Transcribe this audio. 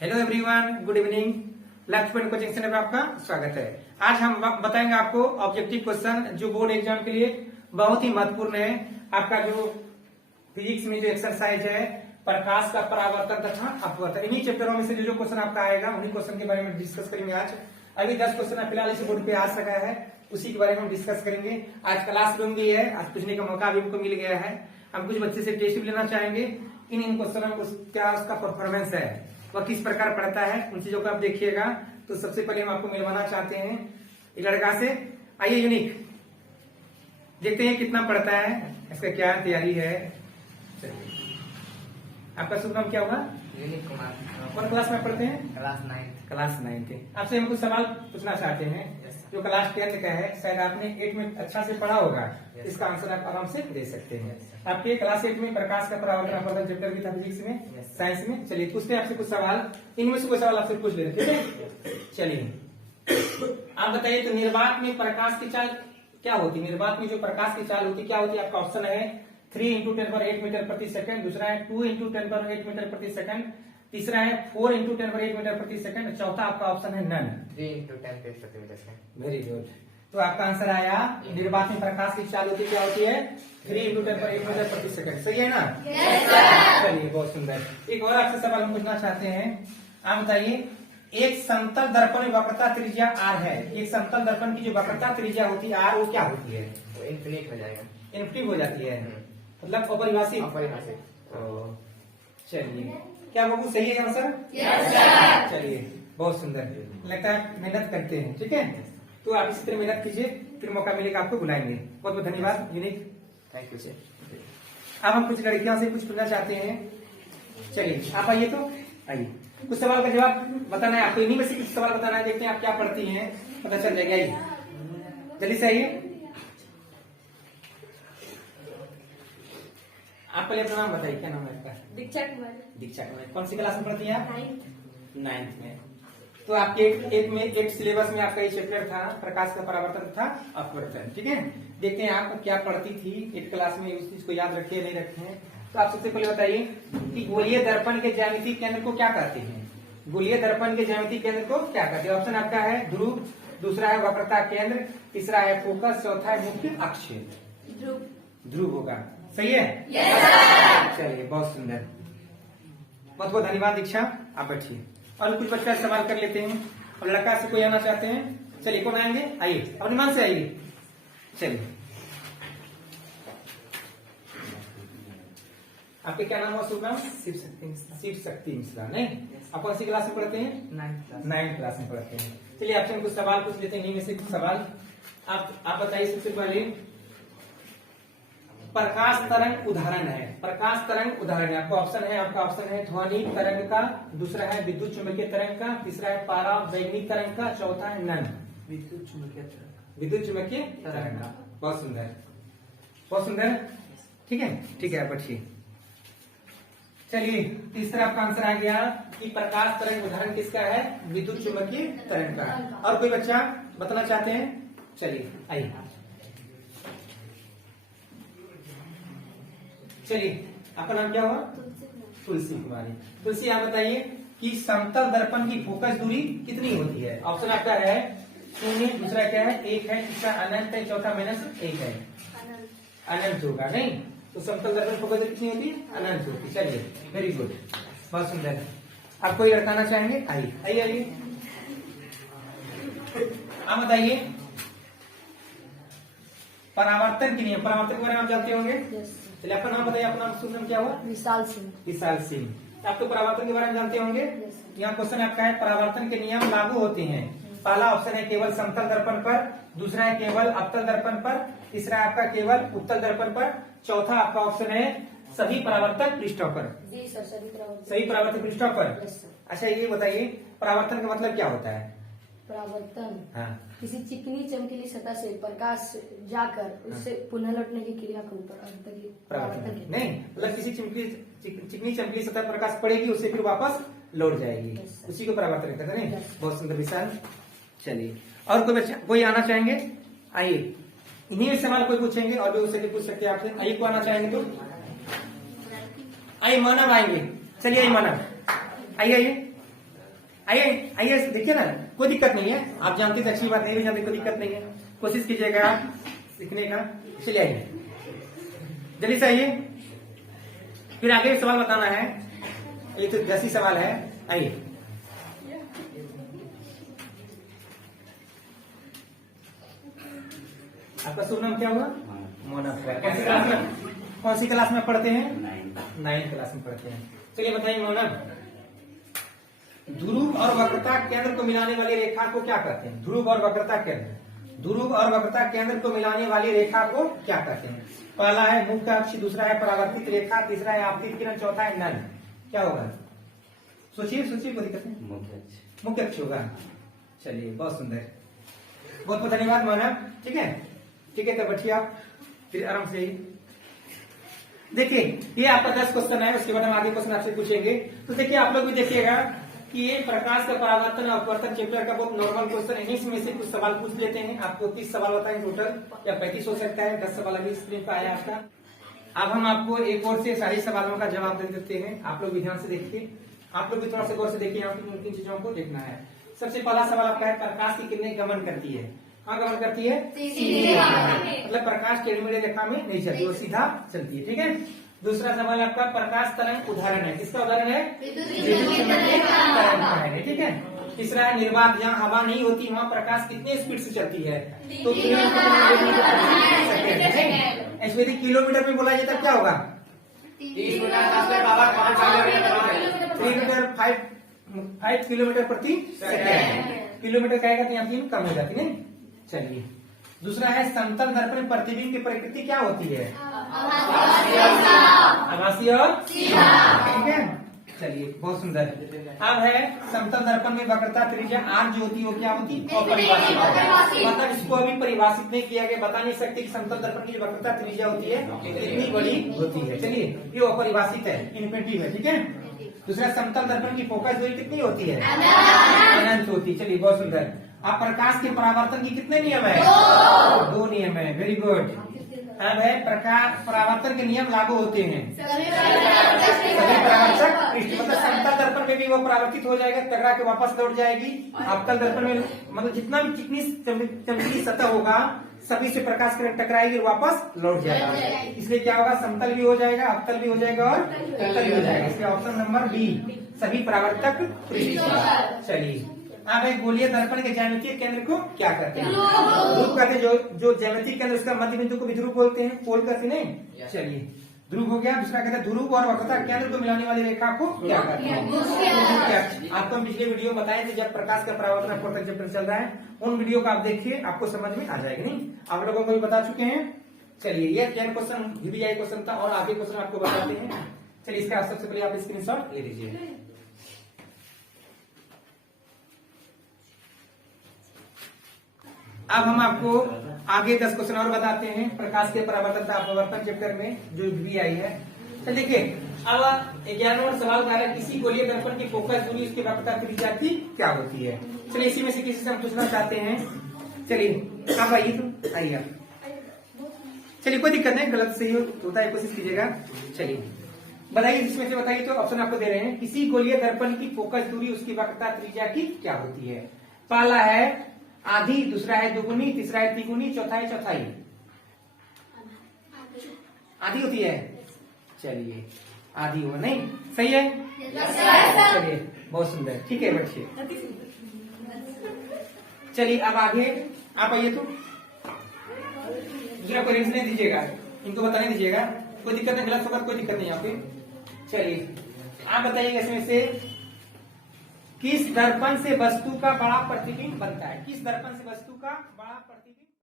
Hello everyone, good evening. लक्ष्य point coaching centre में आपका स्वागत है। आज हम बताएंगे आपको ऑब्जेक्टिव क्वेश्चन जो बोर्ड एग्जाम के लिए बहुत ही महत्वपूर्ण है। आपका जो फिजिक्स में जो एक्सरसाइज है प्रकाश का परावर्तन तथा अपवर्तन, इन्हीं चैप्टरों में से जो क्वेश्चन आपका आएगा उन्हीं क्वेश्चन के बारे में डिस्कस करेंगे। आज अभी 10 क्वेश्चन फिलहाल इस बोर्ड पे आ सका है, उसी के बारे में हम डिस्कस करेंगे। आज क्लासरूम भी है, आज पूछने का मौका भी हमको मिल गया है। हम कुछ बच्चे से टेस्ट भी लेना चाहेंगे इन क्वेश्चन में क्या उसका परफॉर्मेंस है, वह किस प्रकार पढ़ता है, उन चीजों को आप देखिएगा। तो सबसे पहले हम आपको मिलवाना चाहते हैं एक लड़का से। आइए यूनिक, देखते हैं कितना पढ़ता है, इसका क्या तैयारी है। आपका शुभ नाम क्या होगा? यूनिक कुमार। कौन क्लास में पढ़ते हैं? क्लास 9। आपसे हम कुछ सवाल पूछना चाहते हैं जो क्लास 10 का है। शायद आपने 8 में अच्छा से पढ़ा होगा, इसका आंसर आप आराम से दे सकते हैं। आपके क्लास 8 में प्रकाश का परावर्तन अपवर्तन चैप्टर भी था फिजिक्स में, साइंस में। चलिए पूछते हैं आपसे कुछ सवाल, इनमें से कोई सवाल आपसे पूछ ले, ठीक है? चलिए आप बताइए, तो निर्वात में प्रकाश की चाल क्या होती है? निर्वात में जो प्रकाश की चाल होती है क्या होती है? आपका ऑप्शन है 3 × 10⁸ मीटर प्रति सेकंड, दूसरा है 2 × 10⁸ मीटर प्रति सेकंड, तीसरा है 4 × 10⁸ मीटर प्रति सेकंड, चौथा आपका ऑप्शन है नन। 3 × 10 प्रति मीटर सेकंड। Very good. तो आपका आंसर आया निर्वात में प्रकाश की चाल होती क्या होती है? 3 × 10⁸ मीटर प्रति सेकंड। सही है ना? चलिए बहुत सुंदर। एक और आपसे सवाल हम पूछना चाहते हैं। आप बताइए, एक समतल दर्पण में वक्रता त्रिज्या r है। एक समतल दर्पण की जो वक्रता त्रिज्या होती है r, वो क्या होती है? वो इन्फिनिट हो जाएगा। इनफिनिट हो जाती है, मतलब अपरिभाषित। चलिए, क्या बाबू सही है आंसर? चलिए बहुत सुंदर, लगता है मेहनत करते हैं, ठीक है? तो आप इसी तरह मेहनत कीजिए, फिर मौका मिलेगा आपको बुलाएंगे। बहुत बहुत धन्यवाद यूनिक, थैंक यू सर। अब हम कुछ लड़कियों से कुछ पूछना चाहते हैं। चलिए आप आइए, तो आइए, कुछ सवाल का जवाब बताना है आपको। इन्हीं में से कुछ सवाल बताना है, देखते हैं आप क्या पढ़ती हैं, पता चल जाएगा। आइए जल्दी से आइए। आप पहले अपना नाम बताइए, क्या नाम है आपका? दीक्षा कुमार। दीक्षा कुमार। कौन सी क्लास में पढ़ती है आप? 9th में। तो आपके एक सिलेबस में आपका ये चैप्टर था प्रकाश का परावर्तन था अपवर्तन, ठीक है? देखते हैं आप क्या पढ़ती थी 8 क्लास में, उस चीज को याद रखे नहीं रखे हैं। तो आप सबसे पहले बताइए कि गोलीय दर्पण के ज्यामितीय केंद्र को क्या कहते हैं? गोलीय दर्पण के ज्यामितीय केंद्र को क्या कहते हैं? ऑप्शन आपका है ध्रुव, दूसरा है वक्रता केंद्र, तीसरा है फोकस, चौथा है मुख्य अक्ष। ध्रुव होगा, सही है? चलिए बहुत सुंदर, बहुत बहुत धन्यवाद दीक्षा। आप बैठिए और कुछ बच्चा सवाल कर लेते हैं। और लड़का से कोई आना चाहते हैं? चलिए कौन आएंगे? आइए अपने मन से आइए। चलिए आपके क्या नाम हुआ? शुभ नाम? शिव शक्ति मिश्रा। शिव शक्ति मिश्रा। नहीं, आप कौन सी क्लास में पढ़ते हैं? 9th क्लास में पढ़ते हैं। चलिए आपसे हम कुछ सवाल पूछ लेते हैं, इन्हीं में से कुछ सवाल। आप बताइए सबसे पहले, प्रकाश तरंग उदाहरण है। प्रकाश तरंग उदाहरण है, आपका ऑप्शन है ध्वनि तरंग का, दूसरा है विद्युत चुंबकीय तरंग का, तीसरा है पारावैद्युतिक तरंग का, चौथा है नन। विद्युत चुंबकीय तरंग। विद्युत चुंबकीय तरंग का। बहुत सुंदर, बहुत सुंदर, ठीक है? ठीक है, बैठिए। चलिए तीसरा आपका आंसर आ गया कि प्रकाश तरंग उदाहरण किसका है? विद्युत चुंबकीय तरंग का। और कोई बच्चा बताना चाहते हैं? चलिए आइए। चलिए आपका नाम क्या हुआ? तुलसी कुमारी। तुलसी, आप बताइए कि समतल दर्पण की फोकस दूरी कितनी होती है? ऑप्शन आपका है 0, दूसरा क्या है 1 है, तीसरा अनंत है, चौथा -1 है। अनंत होगा, नहीं? तो समतल दर्पण फोकस दूरी कितनी होती है? अनंत होती है। चलिए वेरी गुड, बहुत सुंदर। आप कोई लड़काना चाहेंगे? आइए आइए आइए। आप बताइए परावर्तन के नियम, परावर्तन के बारे में आप जानते होंगे। चलिए आपका नाम बताइए, अपना शुभ नाम क्या हुआ? विशाल सिंह। विशाल सिंह। आप तो परावर्तन के बारे में जानते होंगे। यहाँ क्वेश्चन आपका है परावर्तन के नियम लागू होते हैं। पहला ऑप्शन है केवल समतल दर्पण पर, दूसरा है केवल अवतल दर्पण पर, तीसरा है आपका केवल उत्तल दर्पण पर, चौथा आपका ऑप्शन है सभी परावर्तक पृष्ठों पर। सभी परावर्तक पृष्ठों पर। अच्छा ये बताइए परावर्तन का मतलब क्या होता है? परावर्तन हाँ, किसी चिकनी चमकीली सतह से प्रकाश जाकर उससे पुनः लौटने की क्रिया को परावर्तन नहीं, मतलब किसी चिकनी चमकीली सतह पर प्रकाश पड़ेगी, उससे फिर वापस लौट जाएगी, उसी को परावर्तन कहते हैं। नहीं, बहुत सुंदर विशाल। चलिए और कोई बच्चा कोई आना चाहेंगे? आइए, इन्हीं में सवाल कोई पूछेंगे और भी उससे पूछ सकते हैं आपसे। आइए को आना चाहेंगे तो आइए, मानव आएंगे। चलिए आइए मानव, आइए आइए। आइए आइए देखिए ना, कोई दिक्कत नहीं है, आप जानते थे अच्छी बात है, भी जानते कोई दिक्कत नहीं है, कोशिश कीजिएगा आप सीखने का। चलिए आइए जल्दी से आइए, फिर आगे सवाल बताना है, ये तो 10 ही सवाल है। आइए आपका शुभ नाम क्या हुआ? मोनक। कौन सी क्लास में पढ़ते हैं? 9th क्लास में पढ़ते हैं। चलिए बताइए मोनक, ध्रुव और वक्रता केंद्र को मिलाने वाली रेखा को क्या कहते हैं? ध्रुव और वक्रता केंद्र, ध्रुव और वक्रता केंद्र को मिलाने वाली रेखा को क्या कहते हैं? पहला है मुख्य अक्ष, दूसरा है परावर्तित रेखा, तीसरा है आपतित किरण, चौथा है नल। क्या होगा? सोचिए सोचिए, कोई दिक्कत नहीं, मुख्य अक्ष होगा। चलिए बहुत सुंदर, बहुत बहुत धन्यवाद मोनक। ठीक है ठीक है, तो बैठिए आप, फिर आराम से। देखिए ये आपका 10 क्वेश्चन है, उसके बाद हम आगे क्वेश्चन आपसे पूछेंगे। तो देखिए आप लोग भी देखिएगा कि ये प्रकाश का परावर्तन और अपवर्तन चैप्टर का बहुत नॉर्मल क्वेश्चन है, इसमें से कुछ सवाल पूछ लेते हैं। आपको 30 सवाल बताएंगे टोटल, या 35 हो सकता है, 10 सवाल अभी स्क्रीन पर आया आपका। अब हम आपको एक और से सारे सवालों का जवाब दे देते हैं, आप लोग भी ध्यान से देखिए, आप लोग भी थोड़ा सा गौर से देखिए, यहाँ पे 3 चीजों को देखना है। सबसे पहला सवाल आपका है, प्रकाश की किरणें गमन करती है? हाँ गमन करती है, मतलब प्रकाश टेढ़ी रेखा में नहीं चलती, वो सीधा चलती है। ठीक है। दूसरा सवाल आपका, प्रकाश तरंग उदाहरण है, किसका उदाहरण है? विद्युत चुम्बकीय तरंग का है। ठीक है। तीसरा है निर्वात, जहाँ हवा नहीं होती वहाँ प्रकाश कितने स्पीड से चलती है? तो ऐसे किलोमीटर में बोला जाता क्या होगा? 3 मीटर 5 किलोमीटर प्रति सेकेंड। किलोमीटर क्या है, यहाँ 3 कम हो जाती है। चलिए दूसरा है, समतल दर्पण में प्रतिबिंब की प्रकृति क्या होती है? आभासी और सीधा। ठीक है। चलिए बहुत सुंदर। अब है, समतल दर्पण में वक्रता त्रिज्या आर जो होती है वो क्या होती है? अपरिभाषित। मतलब इसको अभी परिभाषित नहीं किया गया, बता नहीं सकते कि समतल दर्पण की जो वक्रता त्रिज्या होती है कितनी बड़ी होती है। चलिए ये अपरिभाषित है, इनफिनिटिव है। ठीक है। दूसरा, समतल दर्पण की फोकस दूरी कितनी होती है? अनंत होती है। चलिए बहुत सुंदर। अब प्रकाश के परावर्तन की कितने नियम है? 2 नियम है। Very good. अब है, प्रकाश परावर्तन के नियम लागू होते हैं सभी परावर्तक पृष्ठ, मतलब समतल दर्पण में भी वो परावर्तित हो जाएगा, टकरा के वापस लौट जाएगी। अवतल दर्पण में मतलब जितना भी चिकनी चमकीली सतह होगा सभी से प्रकाश किरण टकराएगी और वापस लौट जाएगा। इसलिए क्या होगा, समतल भी हो जाएगा, अवतल भी हो जाएगा और तल भी हो जाएगा। इसलिए ऑप्शन नंबर बी, सभी परावर्तक पृष्ठ। चलिए अब एक गोलीय दर्पण के ज्यामितीय केंद्र को क्या कहते हैं? ध्रुव कहते हैं। जो ज्यामितीय केंद्र उसका मध्य बिंदु को भी ध्रुव बोलते हैं, पोल कहते नहीं। चलिए ध्रुव हो गया। दूसरा कहते हैं, ध्रुव और वक्रता केंद्र को मिलाने वाली रेखा को क्या कहते हैं? आपको हम पिछले वीडियो बताए थे, जब प्रकाश का परावर्तन अपवर्तन चैप्टर चल रहा है, उन वीडियो को आप देखिए, आपको समझ में आ जाएगा। नहीं आप लोगों को भी बता चुके हैं। चलिए ये 10 क्वेश्चन VBI क्वेश्चन था और आगे क्वेश्चन आपको बताते हैं। चलिए इसका सबसे पहले आप स्क्रीनशॉट ले लीजिए। अब हम आपको आगे 10 क्वेश्चन और बताते हैं, प्रकाश के परावर्तन तथा अपवर्तन चैप्टर में जो VBI है। तो देखिए अब 11वां सवाल का है, किसी गोलीय दर्पण की फोकस दूरी उसकी वक्रता त्रिज्या की क्या होती है? चलिए इसी में से किसी से हम पूछना चाहते हैं। चलिए अब आइए, तो आइए आप। चलिए कोई दिक्कत नहीं, गलत सही होता है, कोशिश कीजिएगा। चलिए बताइए, इसमें से बताइए। तो ऑप्शन आपको दे रहे हैं, किसी गोलीय दर्पण की फोकस दूरी उसकी वक्रता त्रिज्या की क्या होती है? पहला है आधी, दूसरा है दुगुनी, तीसरा है तिगुनी, चौथा है चौथाई। आधी होती है। चलिए आधी हो, नहीं सही है? चलिए बहुत सुंदर, ठीक है बैठिए। चलिए अब आगे आप आइए। तो दूसरा कोई रेंज नहीं दीजिएगा, इनको बताने दीजिएगा, कोई दिक्कत नहीं, गलत होगा कोई दिक्कत नहीं यहाँ पे। चलिए आप बताइएगा, इसमें से किस दर्पण से वस्तु का बड़ा प्रतिबिंब बनता है? किस दर्पण से वस्तु का बड़ा प्रतिबिंब